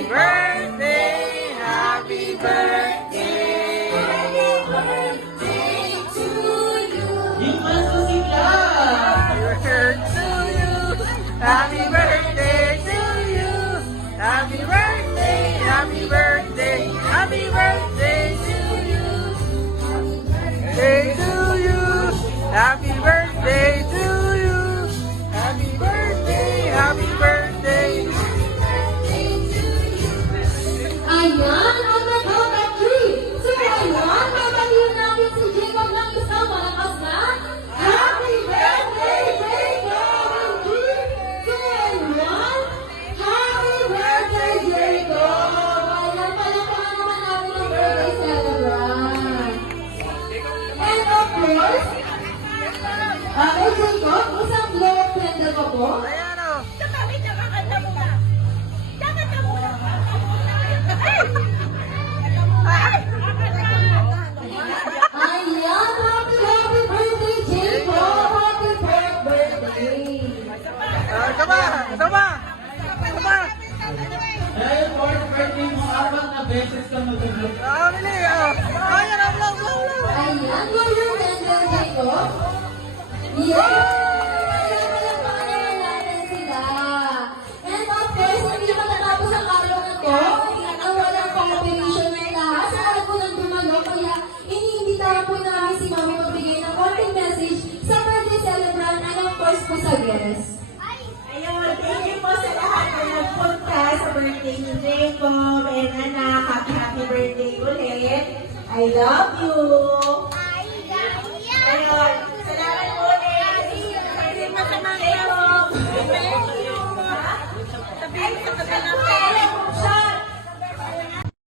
Happy birthday, happy birthday. Happy birthday to you. Himmas musika! Happy birthday to you. Happy birthday, happy birthday, happy birthday to you. Birthday to you. Happy birthday to you. Happy birthday, happy birthday. Ayan, ang nag-count 3. So, ayan, babaliw natin si Jacob ng isang malakas na Happy Birthday, Jacob! So, ayan, Happy Birthday, Jacob! Ayan, palakpakan naman natin ang birthday celebrant. And of course, kay Jacob, isang blow candle ko po. Ayan o. Ayan, happy birthday, Jacob! Happy birthday! Ito ba? Ito ba? Ito ba? Dahil 4th birthday mo, 4 na beses ka mag-vlog. Bili. Ayan o, vlog. Ayan, golden candle, Jacob. Yes! Palakpakan naman natin sila. And of course, hindi matatapos ang araw na to. Ang walang cooperation ng lahat. Sa lahat po ng dumalo. Kaya iniimbitahan po namin si Mami magbigay ng konting message sa birthday celebrant and of course po sa guests. Ayun, thank you po sa lahat na nagpunta sa birthday ni Jacob and anak. Happy birthday ulit. I love you.